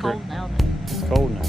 cold now then. It's cold now.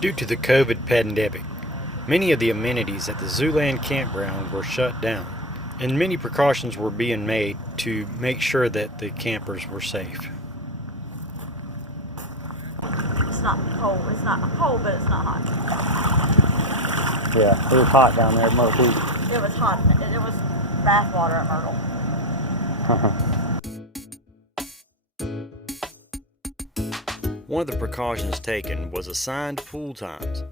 Due to the COVID pandemic, many of the amenities at the Zooland Campground were shut down, and many precautions were being made to make sure that the campers were safe. It's not cold. It's not cold, but it's not hot. Yeah, it was hot down there at Myrtle Beach. It was hot. It was bath water at Myrtle. One of the precautions taken was assigned pool times.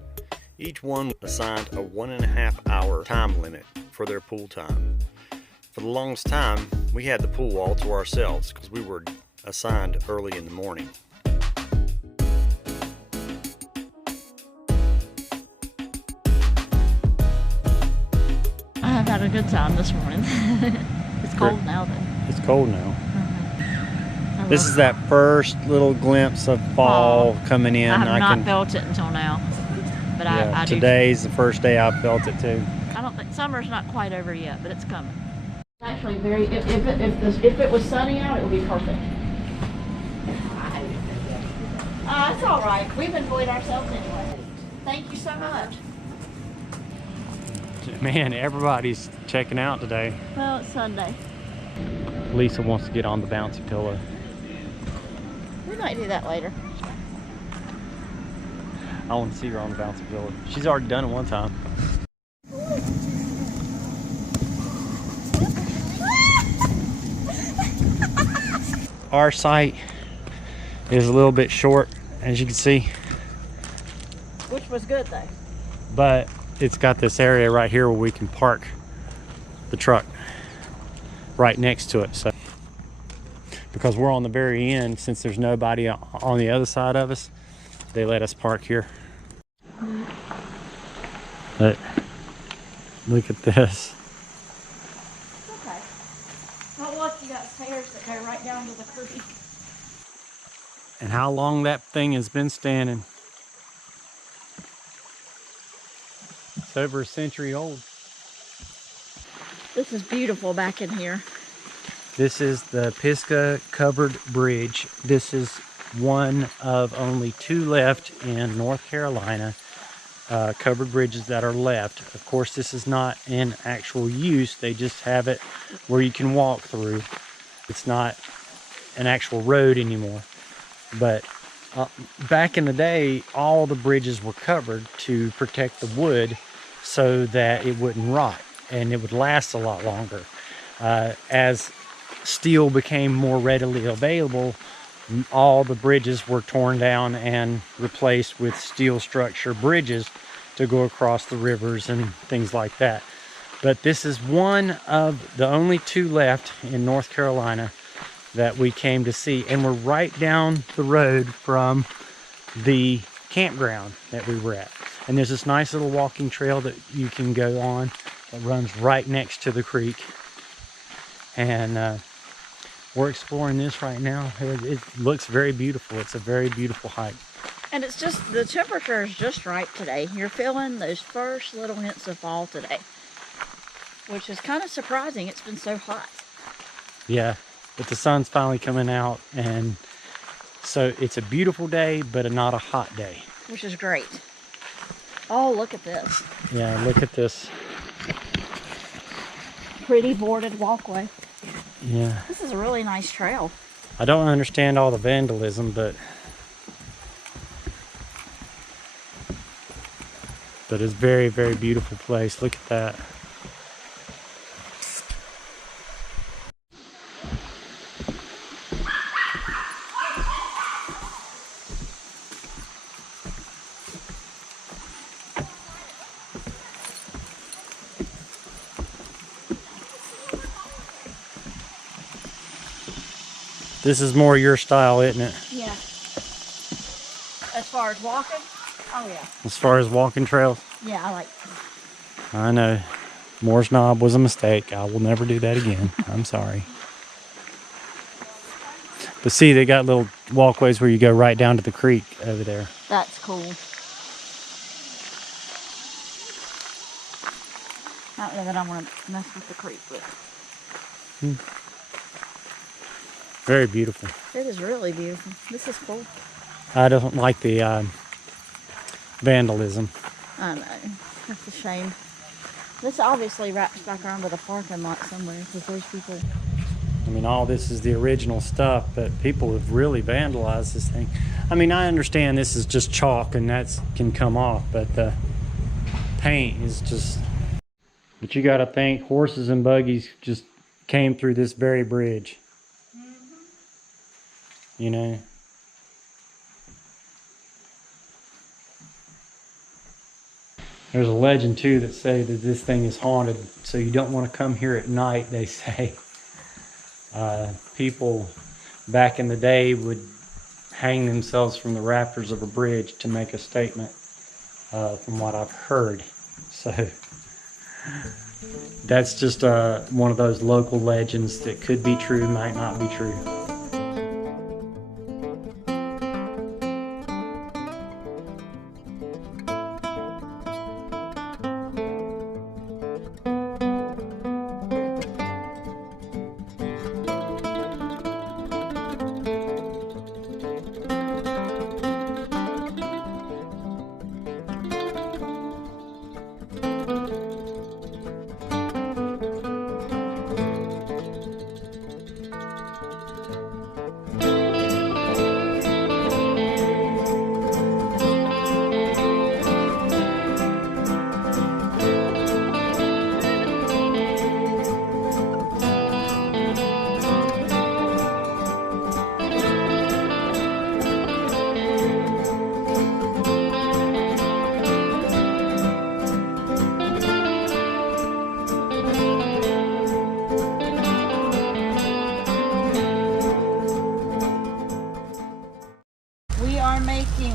Each one assigned a 1.5 hour time limit for their pool time. For the longest time, we had the pool all to ourselves because we were assigned early in the morning. I've had a good time this morning. It's cold now though. It's cold now. This is that first little glimpse of fall coming in. I have not felt it until now, but yeah, I do. Today's the first day I felt it too. I don't think summer's not quite over yet, but it's coming. Actually, if it was sunny out, it would be perfect. It's all right. We've enjoyed ourselves anyway. Thank you so much. Man, everybody's checking out today. Well, it's Sunday. Lisa wants to get on the bouncy pillow. We might do that later. I want to see her on the bouncy pillow. She's already done it one time. Our site is a little bit short, as you can see. Which was good though. But it's got this area right here where we can park the truck right next to it. So because we're on the very end, since there's nobody on the other side of us, they let us park here. But look at this. Okay. Well, look, you got stairs that go right down to the creek. And how long that thing has been standing. It's over a century old. This is beautiful back in here. This is the Pisca covered bridge. This is one of only 2 left in North Carolina, covered bridges that are left. Of course, this is not in actual use. They just have it where you can walk through. It's not an actual road anymore. But back in the day, all the bridges were covered to protect the wood so that it wouldn't rot and it would last a lot longer. As steel became more readily available, all the bridges were torn down and replaced with steel structure bridges to go across the rivers and things like that. But this is one of the only 2 left in North Carolina that we came to see, and we're right down the road from the campground that we were at. And there's this nice little walking trail that you can go on that runs right next to the creek. And we're exploring this right now. It looks very beautiful. It's a very beautiful hike. And it's just, the temperature is just right today. You're feeling those first little hints of fall today, which is kind of surprising. It's been so hot. Yeah, but the sun's finally coming out, and so it's a beautiful day, but not a hot day. Which is great. Oh, look at this. Yeah, look at this. Pretty boarded walkway. Yeah. This is a really nice trail. I don't understand all the vandalism, but but it's a very, very beautiful place. Look at that. This is more your style, isn't it? Yeah. As far as walking? Oh yeah. As far as walking trails? Yeah, I like. I know. Moore's Knob was a mistake. I will never do that again. I'm sorry. But see, they got little walkways where you go right down to the creek over there. That's cool. I don't know that I want to mess with the creek, but Very beautiful. it is really beautiful. This is cool. I don't like the vandalism. I know. That's a shame. This obviously wraps back around to the parking lot somewhere because there's people. I mean, all this is the original stuff, but people have really vandalized this thing. I mean, I understand this is just chalk and that can come off, but the paint is just... But you got to think horses and buggies just came through this very bridge. You know? There's a legend too that say that this thing is haunted, so you don't want to come here at night, they say. People back in the day would hang themselves from the rafters of a bridge to make a statement, from what I've heard. So that's just one of those local legends that could be true, might not be true.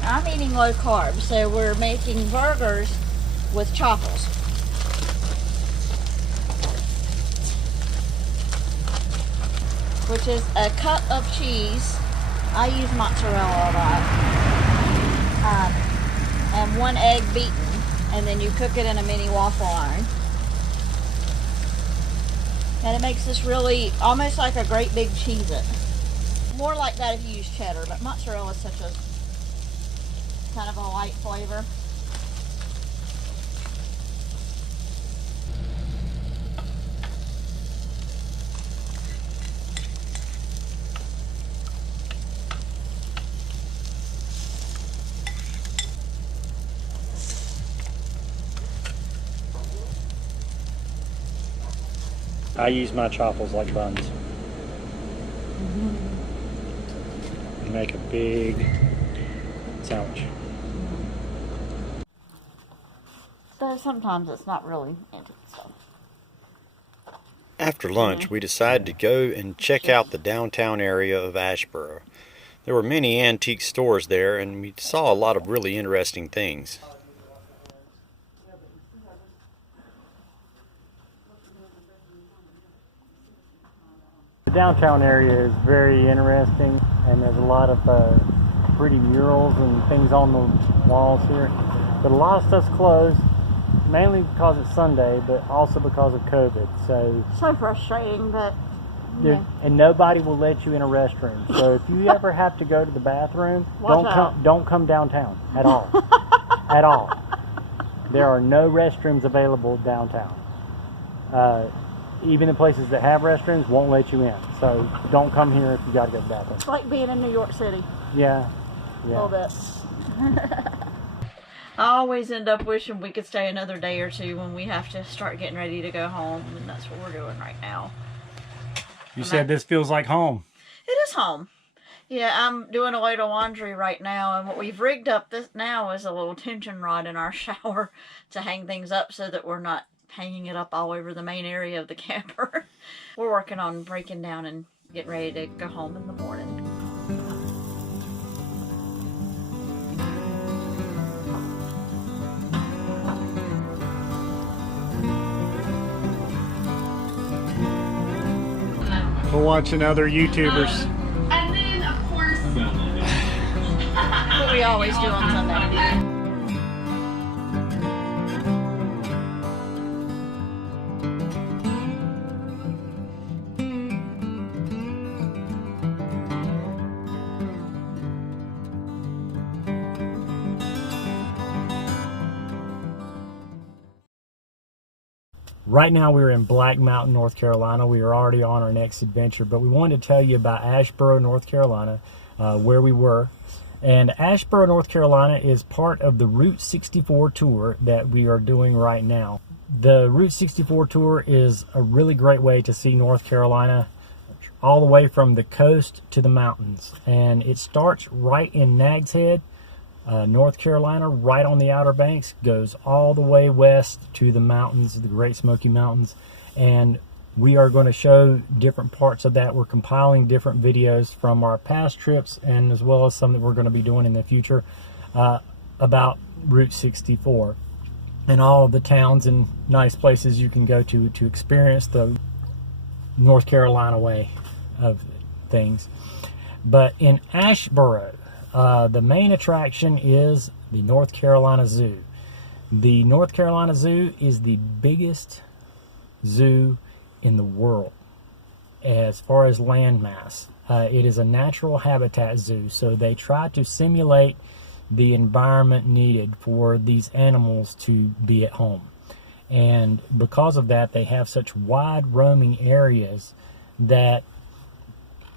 I'm eating low carb, so we're making burgers with choppers. Which is a cut of cheese. I use mozzarella a lot. And 1 egg beaten, and then you cook it in a mini waffle iron. And it makes this really, almost like a great big Cheez-It. More like that if you use cheddar, but mozzarella is such a kind of a light flavor. I use my choppers like buns. You make a big sandwich. Though sometimes it's not really into stuff. After lunch, we decided to go and check out the downtown area of Asheboro. There were many antique stores there, and we saw a lot of really interesting things. The downtown area is very interesting, and there's a lot of pretty murals and things on the walls here. But a lot of stuff's closed, mainly because it's Sunday, but also because of COVID. So frustrating, but yeah. And nobody will let you in a restroom. So if you ever have to go to the bathroom, don't come downtown at all. At all. There are no restrooms available downtown. Even the places that have restrooms won't let you in. So don't come here if you got to go to the bathroom. It's like being in New York City. Yeah. A little bit. I always end up wishing we could stay another day or two when we have to start getting ready to go home, and that's what we're doing right now. You said this feels like home. It is home. Yeah, I'm doing a load of laundry right now, and what we've rigged up this now is a little tension rod in our shower to hang things up so that we're not hanging it up all over the main area of the camper. We're working on breaking down and getting ready to go home in the morning. We're watching other YouTubers. And then, of course, What we always do on Sunday. Right now we're in Black Mountain, North Carolina. We are already on our next adventure, but we wanted to tell you about Asheboro, North Carolina, where we were. And Asheboro, North Carolina is part of the Route 64 tour that we are doing right now. The Route 64 tour is a really great way to see North Carolina all the way from the coast to the mountains. And it starts right in Nags Head, North Carolina, right on the Outer Banks, goes all the way west to the mountains, the Great Smoky Mountains, and we are going to show different parts of that. We're compiling different videos from our past trips and as well as some that we're going to be doing in the future about Route 64 and all of the towns and nice places you can go to experience the North Carolina way of things. But in Asheboro, the main attraction is the North Carolina Zoo. The North Carolina Zoo is the biggest zoo in the world as far as land mass. It is a natural habitat zoo, so they try to simulate the environment needed for these animals to be at home. And because of that, they have such wide roaming areas that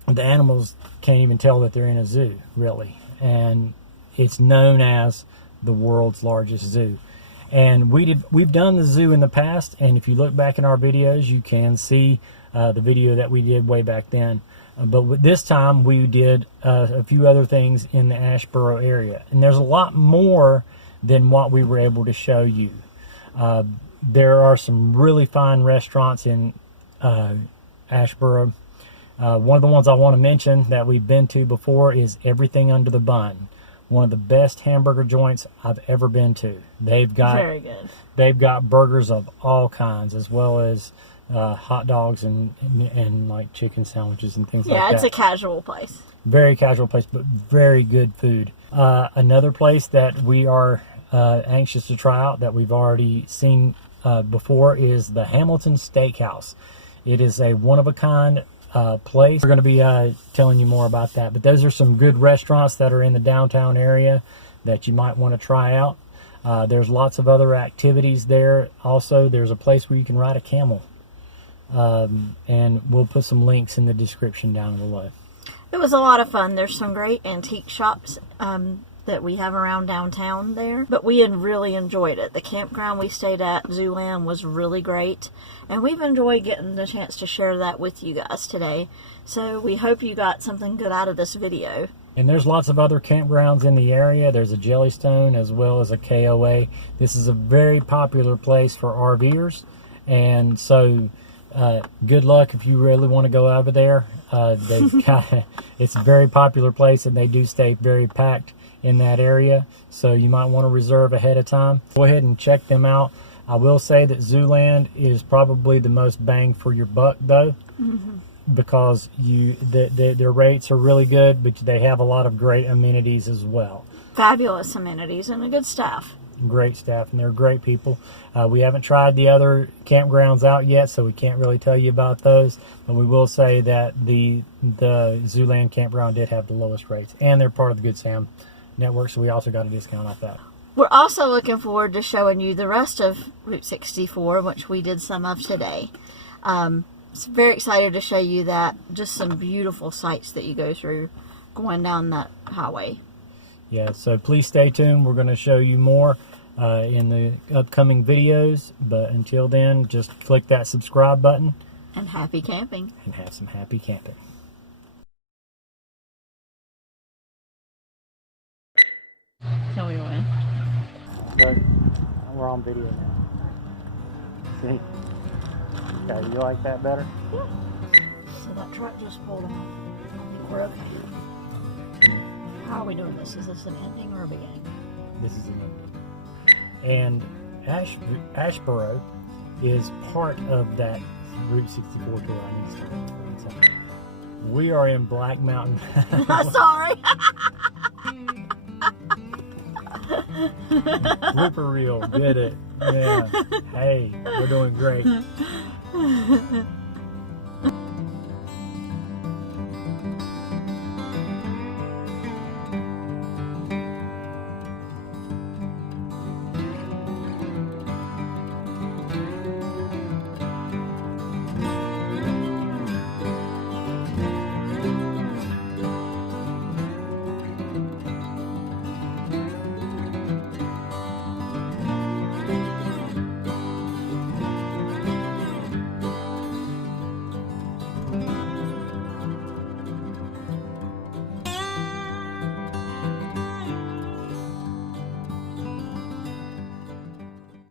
the animals can't even tell that they're in a zoo, really. And it's known as the world's largest zoo. And we've done the zoo in the past, and if you look back in our videos, you can see the video that we did way back then. But this time we did a few other things in the Asheboro area, and there's a lot more than what we were able to show you. There are some really fine restaurants in Asheboro. One of the ones I want to mention that we've been to before is Everything Under the Bun. One of the best hamburger joints I've ever been to. They've got Very good. They've got burgers of all kinds, as well as hot dogs and like chicken sandwiches and things like that. Yeah, it's a casual place. Very casual place, but very good food. Another place that we are anxious to try out that we've already seen before is the Hamilton Steakhouse. It is a one-of-a-kind place. We're going to be telling you more about that, but those are some good restaurants that are in the downtown area that you might want to try out. There's lots of other activities there. Also, there's a place where you can ride a camel, and we'll put some links in the description down below. It was a lot of fun. There's some great antique shops that we have around downtown there, but we had really enjoyed it. The campground we stayed at, Zooland, was really great, and we've enjoyed getting the chance to share that with you guys today. So we hope you got something good out of this video. And there's lots of other campgrounds in the area. There's a Jellystone as well as a KOA. This is a very popular place for RVers, and so good luck if you really want to go over there. It's a very popular place, and they do stay very packed in that area, so you might want to reserve ahead of time. Go ahead and check them out. I will say that Zooland is probably the most bang for your buck, though, because their rates are really good, but they have a lot of great amenities as well. Fabulous amenities and a good staff. Great staff, and they're great people. We haven't tried the other campgrounds out yet, so we can't really tell you about those, but we will say that the Zooland Campground did have the lowest rates, and they're part of the Good Sam network, so we also got a discount off that. We're also looking forward to showing you the rest of Route 64, which we did some of today. Very excited to show you that. Just some beautiful sights that you go through going down that highway. Yeah, so please stay tuned. We're going to show you more in the upcoming videos. But until then, just click that subscribe button. And happy camping. And have some happy camping. Tell me when. So, we're on video now. See? Okay, you like that better? Yeah. So that truck just pulled off. I think we're okay. How are we doing this? Is this an ending or a beginning? This is an ending. And Asheboro is part of that Route 64 tour. I need to start something. We are in Black Mountain. Sorry. Blooper reel, did it. Yeah. Hey, we're doing great.